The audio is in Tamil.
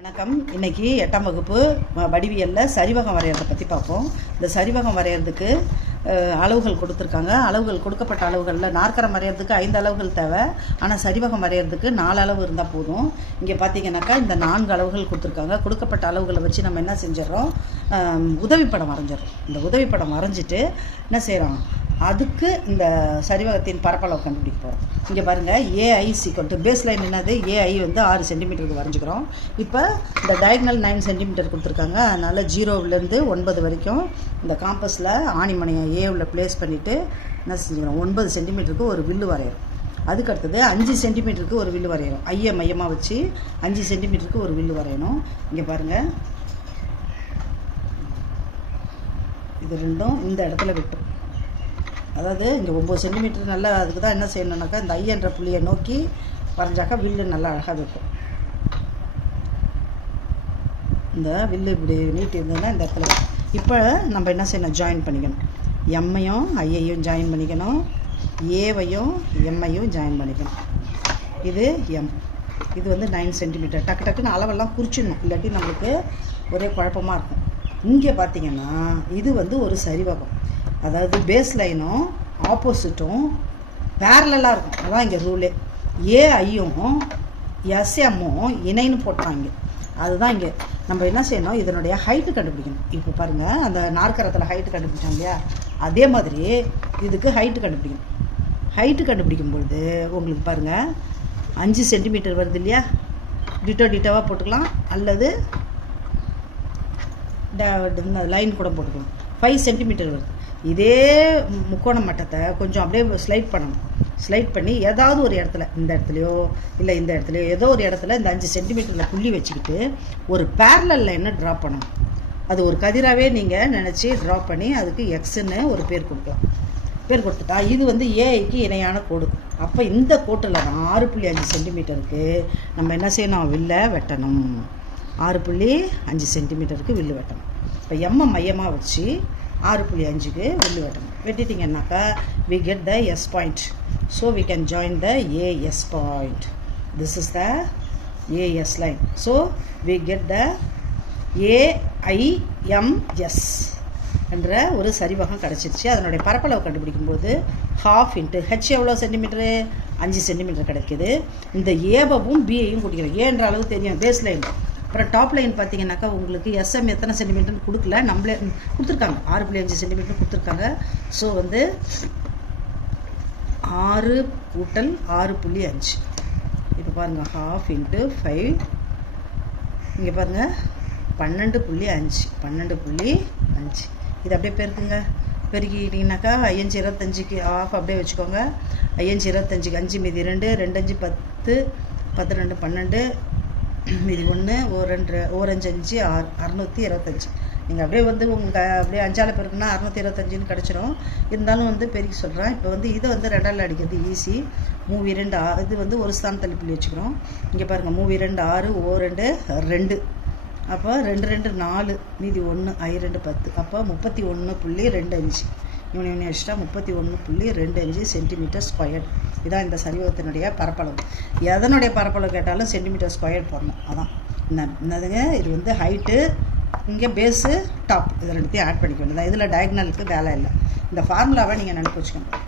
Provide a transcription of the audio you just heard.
வணக்கம். இன்றைக்கி 8ஆம் வகுப்பு வடிவியலில் சரிவகம் வரைகிறத பற்றி பார்ப்போம். இந்த சரிவகம் வரைகிறதுக்கு அளவுகள் கொடுத்துருக்காங்க. அளவுகள் கொடுக்கப்பட்ட அளவுகளில் நாற்கரம் வரைகிறதுக்கு 5 அளவுகள் தேவை. ஆனால் சரிவகம் வரைகிறதுக்கு 4 அளவு இருந்தால் போதும். இங்கே பார்த்தீங்கன்னாக்கா இந்த 4 அளவுகள் கொடுத்துருக்காங்க. கொடுக்கப்பட்ட அளவுகளை வச்சு நம்ம என்ன செஞ்சிடறோம், உதவிப்படம் வரைஞ்சிடறோம். இந்த உதவிப்படம் வரைஞ்சிட்டு என்ன செய்கிறோம், அதுக்கு இந்த சரிவகத்தின் பரப்பளவு கண்டுபிடிக்க போகிறோம். இங்கே பாருங்கள், ஏஐ = பேஸ் லைன் என்னது, ஏஐ வந்து 6 சென்டிமீட்டருக்கு வரைஞ்சிக்கிறோம். இப்போ இந்த டயக்னல் 9 சென்டிமீட்டர் கொடுத்துருக்காங்க. அதனால் 0லேருந்து 9 வரைக்கும் இந்த காம்பஸில் ஆணிமனையை ஏவில் ப்ளேஸ் பண்ணிவிட்டு என்ன செஞ்சுக்கிறோம், 9 சென்டிமீட்டருக்கு ஒரு வில்லு வரைகிறோம். அதுக்கு அடுத்தது 5 சென்டிமீட்டருக்கு ஒரு வில்லு வரைகிறோம். ஐயை மையமாக வச்சு 5 சென்டிமீட்டருக்கு ஒரு வில்லு வரையணும். இங்கே பாருங்கள், இது ரெண்டும் இந்த இடத்துல விட்டோம். அதாவது இங்கே 9 சென்டிமீட்டர் நல்லா, அதுக்கு தான் என்ன செய்யணுன்னாக்கா இந்த ஐயன்ற புள்ளியை நோக்கி வரைஞ்சாக்கா வில்லு நல்லா அழகாக வைக்கும். இந்த வில்லு இப்படி நீட்டி இருந்ததுன்னா இந்த இடத்துல. இப்போ நம்ம என்ன செய்யணும், ஜாயின் பண்ணிக்கணும். எம்மையும் ஐயையும் ஜாயின் பண்ணிக்கணும், ஏவையும் எம்ஐயும் ஜாயின் பண்ணிக்கணும். இது எம், இது வந்து 9 சென்டிமீட்டர். டக்கு டக்குன்னு அளவெல்லாம் குறிச்சிடணும், இல்லாட்டி நம்மளுக்கு ஒரே குழப்பமாக இருக்கும். இங்கே பார்த்தீங்கன்னா இது வந்து ஒரு சரிவகம். அதாவது பேஸ் லைனும் ஆப்போசிட்டும் பேரலாக இருக்கும். அதான் இங்கே ரூலே. ஏஐயும் எஸ்எம்மும் இணைன்னு போட்டாங்க. அதுதான் இங்கே நம்ம என்ன செய்யணும், இதனுடைய ஹைட்டு கண்டுபிடிக்கணும். இப்போ பாருங்கள், அந்த நாற்கரத்தில் ஹைட்டு கண்டுபிடிச்சாங்க இல்லையா, அதே மாதிரி இதுக்கு ஹைட்டு கண்டுபிடிக்கணும். ஹைட்டு கண்டுபிடிக்கும் பொழுது உங்களுக்கு பாருங்கள் 5 சென்டிமீட்டர் வருது இல்லையா, டிட்டோவாக போட்டுக்கலாம், அல்லது லைன் கூட போட்டுக்கலாம். 5 சென்டிமீட்டர் வருது. இதே முக்கோண மட்டத்தை கொஞ்சம் அப்படியே ஸ்லைட் பண்ணணும். ஸ்லைட் பண்ணி ஏதாவது ஒரு இடத்துல, இந்த இடத்துலையோ இல்லை இந்த இடத்துலையோ ஏதோ ஒரு இடத்துல இந்த 5 சென்டிமீட்டரில் புள்ளி வச்சுக்கிட்டு ஒரு பேரலல் லைனை ட்ரா பண்ணணும். அது ஒரு கதிராகவே நீங்கள் நினச்சி ட்ரா பண்ணி அதுக்கு எக்ஸுன்னு ஒரு பேர் கொடுக்கலாம். பேர் கொடுத்துட்டா இது வந்து ஏஐக்கு இணையான கோடு. அப்போ இந்த கோட்டில் தான் 6.5 சென்டிமீட்டருக்கு நம்ம என்ன செய்யணும், வில்லை வெட்டணும். 6.5 சென்டிமீட்டருக்கு வில்லு வெட்டணும். இப்போ எம்மை மையமாக வச்சு 6.5க்கு வில்லு வெட்டணும். வெட்டிட்டிங்கன்னாக்கா we get the S point. So we can join the AS point. This is the AS line. So we get the AIMS என்ற ஒரு சரிவகம் கிடச்சிருச்சு. அதனுடைய பரப்பளவு கண்டுபிடிக்கும்போது 1/2 H எவ்வளோ சென்டிமீட்டரு, 5 சென்டிமீட்டர் கிடைக்கிது. இந்த ஏவும் பியையும் கூட்டிக்கிறோம். ஏன்ற அளவு தெரியும் பேஸ் லைன். அப்புறம் டாப் லைன் பார்த்தீங்கன்னாக்கா உங்களுக்கு எஸ்எம் எத்தனை சென்டிமீட்டர்னு கொடுக்கல, நம்மளே கொடுத்துருக்காங்க. 6.5 சென்டிமீட்டர் கொடுத்துருக்காங்க. ஸோ வந்து 6 கூட்டல் 6.5. இப்போ பாருங்கள், 1/2 × 5. இங்கே பாருங்கள் 12.5. 12.5 இது அப்படியே பெருக்குங்க. பெருக்கிட்டிங்கனாக்கா 5 25க்கு ஆஃப் அப்படியே வச்சுக்கோங்க. 5 25க்கு 5 மீதி 2, 2 5 10, 10 2 12, மீதி 1, 1 5 5 6, 625. நீங்கள் அப்படியே வந்து உங்கள் அப்படியே 5ஆல் பெருக்குன்னா 625ன்னு கிடச்சிரும். இருந்தாலும் வந்து பெருக்கி சொல்கிறேன். இப்போ வந்து இதை வந்து 2ஆல் அடிக்கிறது ஈஸி. 3 2 இது வந்து ஒரு ஸ்தான தள்ளிப்புள்ளி வச்சுக்கிறோம். இங்கே பாருங்கள், 3 2 6, 2 2. அப்போ 2 2 4, மீதி 1, 2 10. அப்போ 31.25. இவனை வச்சுட்டா 31.25 சென்டிமீட்டர் ஸ்கொயர். இதான் இந்த சரிவகத்தினுடைய பரப்பளவு. எதனுடைய பரப்பளவு கேட்டாலும் சென்டிமீட்டர் ஸ்கொயர் போடணும். அதான் என்னதுங்க, இது வந்து ஹைட்டு, இங்கே பேஸு, டாப், இது ரெண்டுத்தையும் ஆட் பண்ணிக்க வேண்டியது. இதில் டயக்னலுக்கு வேலை இல்லை. இந்த ஃபார்முலாவை நீங்கள் நினைப்பு வச்சுக்கணும்.